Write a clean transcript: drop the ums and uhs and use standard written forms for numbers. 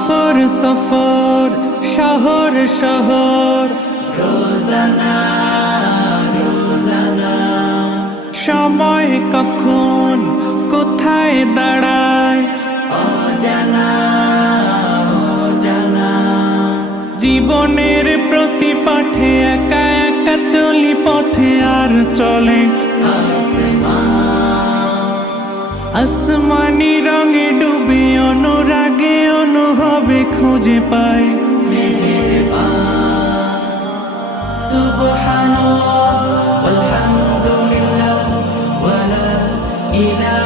সফর সফর শহর শহর রোজানা রোজানা সময় কখন কোথায় দাঁড়ায় অজানা অজানা জীবনের প্রতি পাঠে একা একা চলি পথে আর চলে আসমানি রঙে ডুবে অনুরাগে অনুভবে খুঁজে পাই সুবহানাল্লাহ ওয়ালহামদুলিল্লাহ ওয়ালা ইলাহা